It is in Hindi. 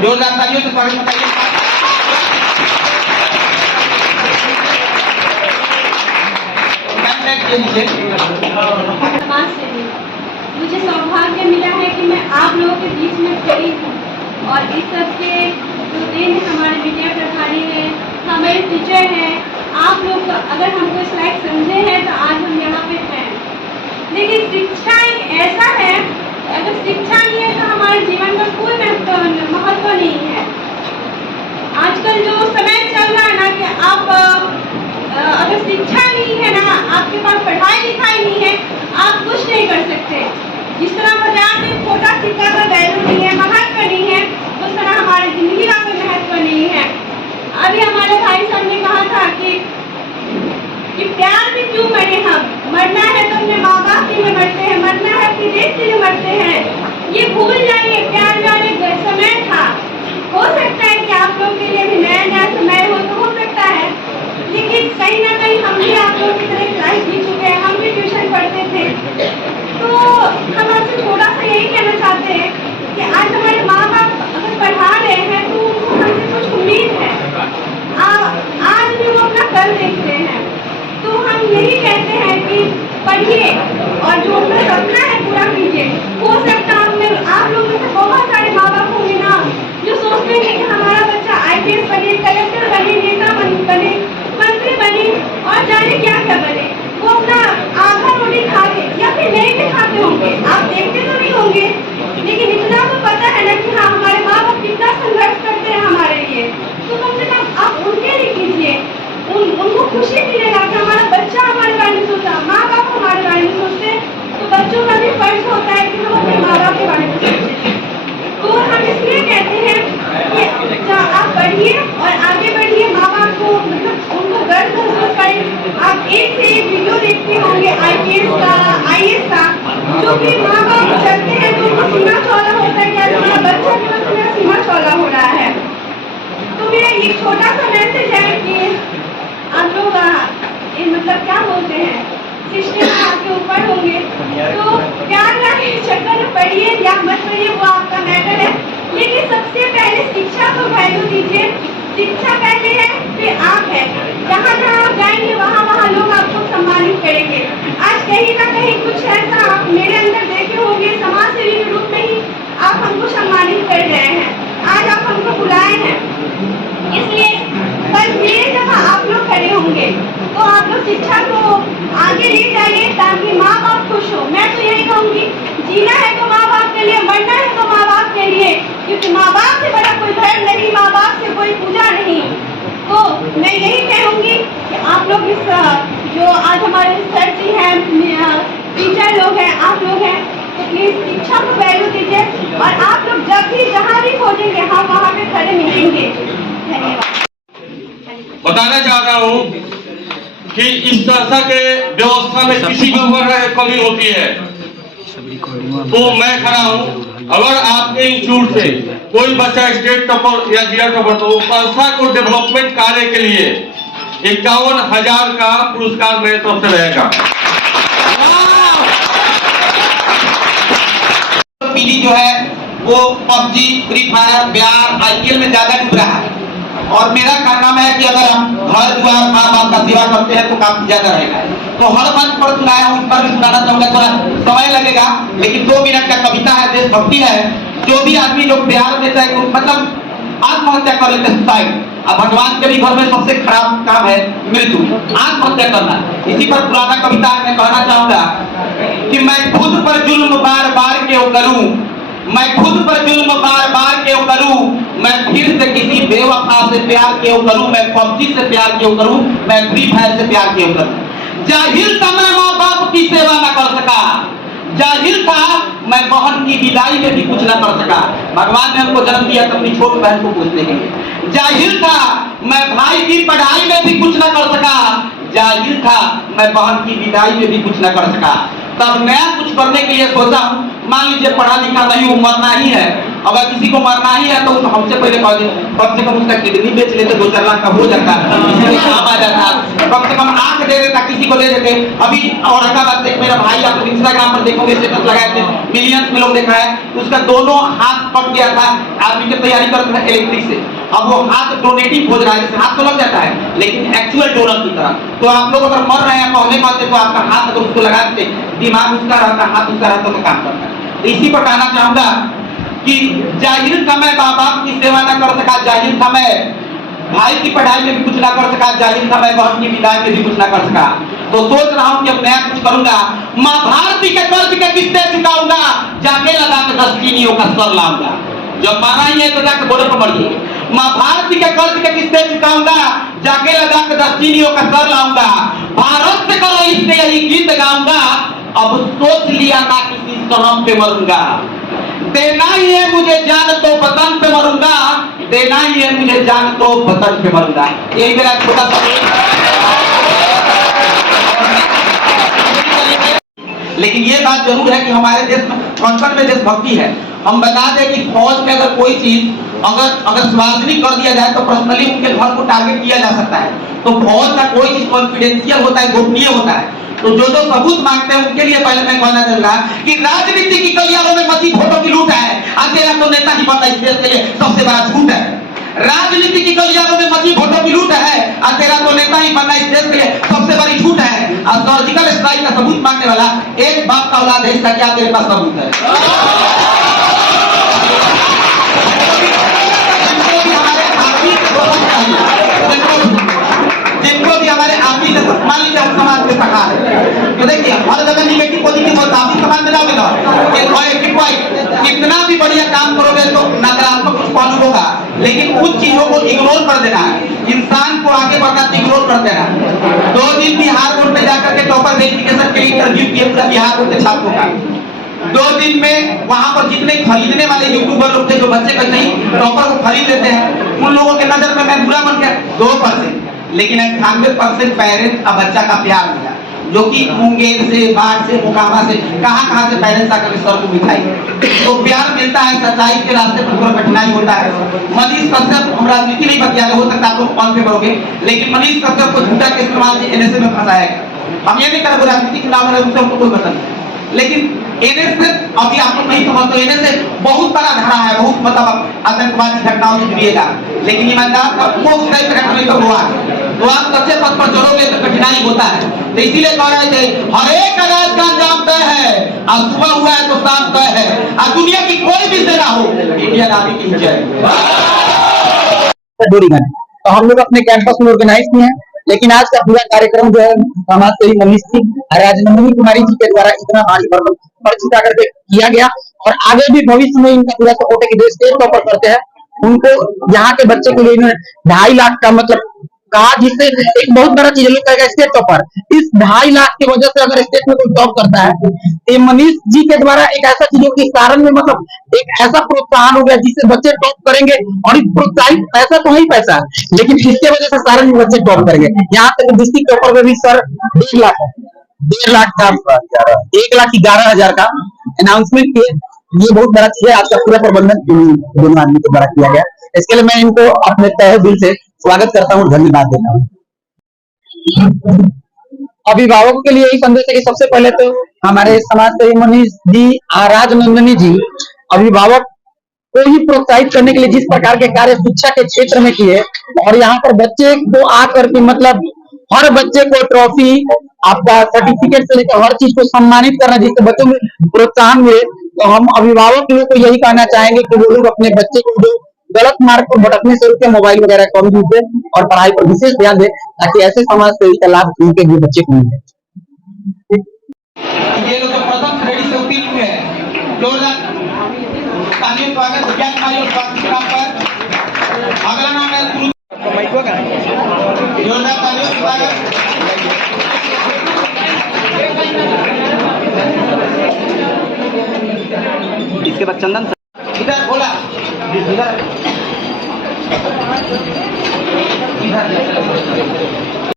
जोरदार तालियों से स्वागत बताइए। मुझे सौभाग्य मिला है कि मैं आप लोगों के बीच में खड़ी हूँ और इस सब के जो दिन हमारे विजय प्रभारी है, हमारे टीचर हैं, आप लोग अगर हमको इस लायक समझे हैं तो आज हम यहाँ पे हैं। लेकिन शिक्षा एक ऐसा है, अगर शिक्षा नहीं है तो हमारे जीवन में कोई महत्व नहीं है। आजकल जो समय चल रहा है ना कि आप अगर शिक्षा नहीं है ना, आपके पास पढ़ाई लिखाई नहीं है, आप कुछ नहीं कर सकते। जिस तरह बाजार में छोटा सिक्का का वैल्यू नहीं है, महत्व नहीं है, उस तरह हमारी जिंदगी का कोई महत्व नहीं है। अभी हमारे भाई साहब ने कहा था कि प्यार में क्यों मरे, हम मरना है तो अपने माँ बाप के लिए मरते हैं, मरना है अपने देश के लिए मरते हैं। ये भूल जाइए, प्यार का एक समय था। हो सकता है कि आप लोग के लिए भी नया नया समय हो सकता है, लेकिन कहीं ना कहीं हम भी आप लोग की तरह क्लास जी चुके हैं, हम भी ट्यूशन पढ़ते थे। तो हम आपसे थोड़ा सा यही कहना चाहते हैं कि आज हमारे माँ बाप अगर पढ़ा रहे हैं तो उनको हमसे कुछ उम्मीद है, आज भी वो अपना कल देखते हैं। तो हम यही कहते हैं कि पढ़िए और जो अपना सपना है पूरा कीजिए। हो सकता है आप लोग में से बहुत सारे माँ बाप होंगे ना जो सोचते हैं कि हमारा बच्चा IPS बने, कलेक्टर बने, नेता बने, मंत्री बने और जाने क्या क्या बने। वो अपना आधा रोटी खा के या फिर नहीं भी खाते होंगे, आप देखते तो नहीं होंगे, लेकिन इतना तो पता है ना कि हाँ हमारे माँ बाप कितना संघर्ष करते हैं हमारे लिए। तो कम से कम आप उनके लिए कीजिए, उनको खुशी मिलेगा कि हमारा बच्चा हमारे बारे में सोचता, माँ बाप हमारे बारे में सोचते। तो बच्चों का भी फर्ज होता है कि हम अपने माँ बाप के बारे में सोचें। तो हम इसलिए कहते हैं कि आप पढ़िए और आगे बढ़िए, माँ बाप को मतलब उनको गर्व महसूस करें। आप एक से एक वीडियो देखते होंगे IPS का, IAS का, जो कि माँ बाप चलते हैं तो उनको सीना चौड़ा होता है कि आज हमारा बच्चा के पास मेरा सीना चौड़ा हो रहा है। तो मेरा ये छोटा सा मैसेज है कि आप लोग मतलब क्या बोलते हैं, सिस्टम आपके ऊपर होंगे तो प्यार का चक्कर में पढ़िए या मत पढ़िए वो आपका मैटर है, लेकिन सबसे पहले शिक्षा को वैल्यू दीजिए। शिक्षा पहले है फिर आप है। जहाँ जहाँ आप जाएंगे वहाँ वहाँ लोग आपको सम्मानित करेंगे। आज कहीं ना कहीं कुछ ऐसा आप मेरे अंदर देखे होंगे, समाज सेवी के रूप में ही आप हमको सम्मानित कर रहे हैं, आज आप हमको बुलाए हैं। इसलिए कल फिर जब आप लोग खड़े होंगे तो आप लोग शिक्षा को आगे ले जाइए ताकि माँ बाप खुश हो। मैं तो यही कहूँगी, जीना है तो माँ बाप के लिए, मरना है तो माँ बाप के लिए, क्योंकि माँ बाप से बड़ा कोई धर्म नहीं, माँ बाप से कोई पूजा नहीं। तो मैं यही कहूँगी कि आप लोग इस जो आज हमारे सर जी हैं, टीचर लोग हैं, आप लोग हैं, तो प्लीज शिक्षा को वैल्यू दीजिए और आप लोग जब भी जहाँ भी खोजेंगे हम वहाँ पे खड़े मिलेंगे। धन्यवाद। बताना चाहता हूँ कि इस तरह के व्यवस्था में किसी को अगर कमी होती है तो मैं खड़ा हूँ। अगर आपके इंस्टीट्यूट से कोई बच्चा स्टेट टॉपर या जिला टॉपर तो संस्था को डेवलपमेंट कार्य के लिए 51,000 का पुरस्कार मेरे तरफ से रहेगा। पीढ़ी जो है वो PUBG, free fire, Bihar, IPL में ज्यादा डूब रहा है और मेरा कहना है कि अगर हम घर द्वार माँ बाप का सेवा करते हैं तो काफी ज्यादा रहेगा। तो हर मंच पर सुनाया हूँ, इस पर भी सुनाना चाहूंगा, थोड़ा समय लगेगा लेकिन 2 मिनट का कविता है, देशभक्ति है। जो भी आदमी लोग बिहार में चाहे मतलब आत्महत्या कर लेते हैं, सुसाइड, अब भगवान के भी घर में सबसे खराब काम है मृत्यु, आत्महत्या करना। इसी पर पुराना कविता मैं कहना चाहूंगा कि मैं खुद पर जुल्म बार बार क्यों करूं, मैं खुद पर जुल्म बार बार क्यों करूं, मैं फिर से किसी बेवफा से प्यार क्यों करूं, मैं PUBG से प्यार क्यों करूं, मैं फ्री फायर से प्यार क्यों करूं। जाहिल था मैं माँ बाप की सेवा न कर सका, जाहिल था मैं बहन की विदाई में भी कुछ न कर सका। भगवान ने हमको जन्म दिया अपनी छोटी बहन को पूछने के लिए। जाहिल था मैं भाई की पढ़ाई में भी कुछ न कर सका, जाहिल था मैं बहन की विदाई में भी कुछ न कर सका। तब मैं कुछ करने के लिए सोचा हूँ, मान लीजिए पढ़ा लिखा नहीं हूँ, मरना ही है अगर किसी को मरना ही है तो हमसे पहले कह दें, कम से कम उसका किडनी बेच लेते 2-4 लाख का हो जाता, इसलिए काम आ जाता। कम से कम आंख दे देता, किसी को दे देते। अभी औरंगाबाद से मेरा भाई, आप इंस्टाग्राम पर देखोगे स्टेटस लगाए थे, मिलियंस में लोग देखा है, उसका दोनों हाथ कट गया था, आर्मी की तैयारी करते थे इलेक्ट्रिक से। अब वो हाथ डोनेटिव खोज रहा है, जैसे हाथ तो लग जाता है लेकिन एक्चुअल डोनर की तरह। तो आप लोग अगर मर रहे हैं पहले कहते तो आपका हाथ अगर उसको लगा देते, दिमाग उसका रहता, हाथ उसका रहता तो काम करता। इसी पर कहना चाहूंगा कि जाहिर था मैं माँ बाप की सेवा न कर सका, जाहिर था मैं भाई की पढ़ाई में भी कुछ ना कर सका, जाहिर था मैं बहन की विदाई में भी कुछ ना कर सका। तो सोच रहा हूँ कि अब नया कुछ करूंगा। माँ भारती के कर्ज के किस्ते चुकाऊंगा, जाके लगा के 10 चीनियों का स्वर लाऊंगा। जब माना ही है तो जाके बोले पर मरिए। माँ भारती के कर्ज के किस्ते चुकाऊंगा, जाके लगा के 10 चीनियों का स्वर लाऊंगा। भारत से करो इससे यही गीत गाऊंगा, अब सोच लिया ना किसी सनम पे मरूंगा। देना ही है मुझे जान तो वतन पे मरूंगा, देना ही है मुझे जान तो वतन पे मरूंगा। यही मेरा छोटा सा। लेकिन ये बात जरूर है कि हमारे देश में कौन में देशभक्ति है। हम बता दें कि फौज में अगर कोई चीज अगर सार्वजनिक कर दिया जाए तो पर्सनली उनके घर को टारगेट किया जा सकता है। तो फौज का कोई चीज कॉन्फिडेंशियल होता है, गोपनीय होता है। तो जो सबूत मांगते हैं उनके लिए पहले मैं कहना चाहूंगा कि राजनीति की गलियारों में मची वोटों की लूट है, तेरा तो नेता ही बनना इस देश के लिए सबसे बड़ा झूठ है। राजनीति की गलियारों में मची वोटों की लूट है, तेरा तो नेता ही बनना इस देश के लिए सबसे बड़ी झूठ है। और सर्जिकल स्ट्राइक का सबूत मांगने वाला एक बाप का औलाद है, इसका क्या तेरे पास सबूत है? जिनको भी हमारे आपी से मान लीजिए हम समाज के सकार है, तो देखिए हर जगह निगेटिव पॉजिटिव होता है। आप समाज में जाओगे ना, कितना भी बढ़िया काम करोगे तो नकारात्मक कुछ पहलू होगा, लेकिन कुछ चीजों को इग्नोर कर देना है। इंसान को आगे बढ़ना इग्नोर कर देना। 2 दिन बिहार बोर्ड में जाकर के टॉपर वेरिफिकेशन के लिए इंटरव्यू किए पूरा बिहार बोर्ड के छात्रों का। 2 दिन में वहां पर जितने खरीदने वाले यूट्यूबर लोग थे, जो बच्चे कहते हैं टॉपर को खरीद लेते हैं, उन लोगों के नजर में मैं बुरा बन गया 2%। लेकिन 98% पेरेंट्स का बच्चा का प्यार मिला, जो कि मुंगेर से, बाढ़ से, मोकामा से, कहां से पेरेंट्स आकर सर को मिठाई। तो प्यार मिलता है, सच्चाई के रास्ते पर थोड़ा कठिनाई होता है। मनीष कश्यप, हम राजनीति नहीं बतिया, हो सकता है आप लोग कौन पे करोगे, लेकिन मनीष कश्यप को झूठा के इस्तेमाल से एनएसए में फंसाया गया। हम ये नहीं करेंगे राजनीति के नाम है उनसे हमको कोई मतलब नहीं, लेकिन एनएसए अभी आप लोग नहीं समझते, एनएसए बहुत बड़ा धारा है, बहुत मतलब आतंकवादी घटनाओं से जुड़िएगा, लेकिन ईमानदार का वो उस टाइप का तो हुआ। तो आप सच्चे पथ पर चलोगे तो कठिनाई होता है। तो इसीलिए कह रहे थे हर एक अनाज का अंजाम तय है, और सुबह हुआ है तो शाम तय है, और दुनिया की कोई भी सेना हो, इंडियन आर्मी की जय। तो हम लोग अपने कैंपस में ऑर्गेनाइज किए हैं, लेकिन आज का पूरा कार्यक्रम जो है समाज सेवी मनीष जी राजनंदिनी कुमारी जी के द्वारा इतना भारी भरकम खर्च उठा करके किया गया, और आगे भी भविष्य में इनका पूरा सपोर्ट है कि जो स्टेज टॉपर करते हैं उनको यहाँ के बच्चे के लिए इन्होंने 2.5 लाख का मतलब कहा, जिससे एक बहुत बड़ा चीज लोग कहेगा स्टेट टॉपर। इस 2.5 लाख की वजह से अगर स्टेट में कोई टॉप करता है, ये मनीष जी के द्वारा एक ऐसा चीज हो कि सारण में मतलब एक ऐसा प्रोत्साहन हो गया जिससे बच्चे टॉप करेंगे, और इस प्रोत्साहित पैसा तो ही पैसा है, लेकिन इसके वजह से सारण में बच्चे टॉप करेंगे। यहाँ तक डिस्ट्रिक्ट टॉपर में भी सर 1.5 लाख का 1,11,000 का अनाउंसमेंट किए। ये बहुत बड़ा चीज है, आपका पूरा प्रबंधन दोनों आदमी के द्वारा किया गया। इसके लिए मैं इनको अपने तहे दिल से स्वागत करता हूँ, धन्यवाद देता हूँ। अभिभावकों के लिए यही संदेश है कि सबसे पहले तो हमारे समाज सेवी मनीष जी, राजनंदिनी जी अभिभावक को ही प्रोत्साहित करने के लिए जिस प्रकार के कार्य शिक्षा के क्षेत्र में किए, और यहाँ पर बच्चे को आकर के मतलब हर बच्चे को ट्रॉफी, आपका सर्टिफिकेट से लेकर हर चीज को सम्मानित करना, जिससे बच्चों में प्रोत्साहन मिले। तो हम अभिभावक लोग को यही कहना चाहेंगे कि वो लोग अपने बच्चे को जो गलत मार्ग पर भटकने से रुके, मोबाइल वगैरह कम यूज दे और पढ़ाई पर विशेष ध्यान दे, ताकि ऐसे समाज सेवी का लाभ उनके भी बच्चे को मिले। ये लोग प्रथम श्रेणी से उत्तीर्ण हुए हैं, जोरदार तालियों स्वागत विज्ञान कार्य और स्वास्थ्य के नाम पर। अगला नाम है जोरदार तालियों स्वागत। इसके बाद चंदन इधर बोला, इधर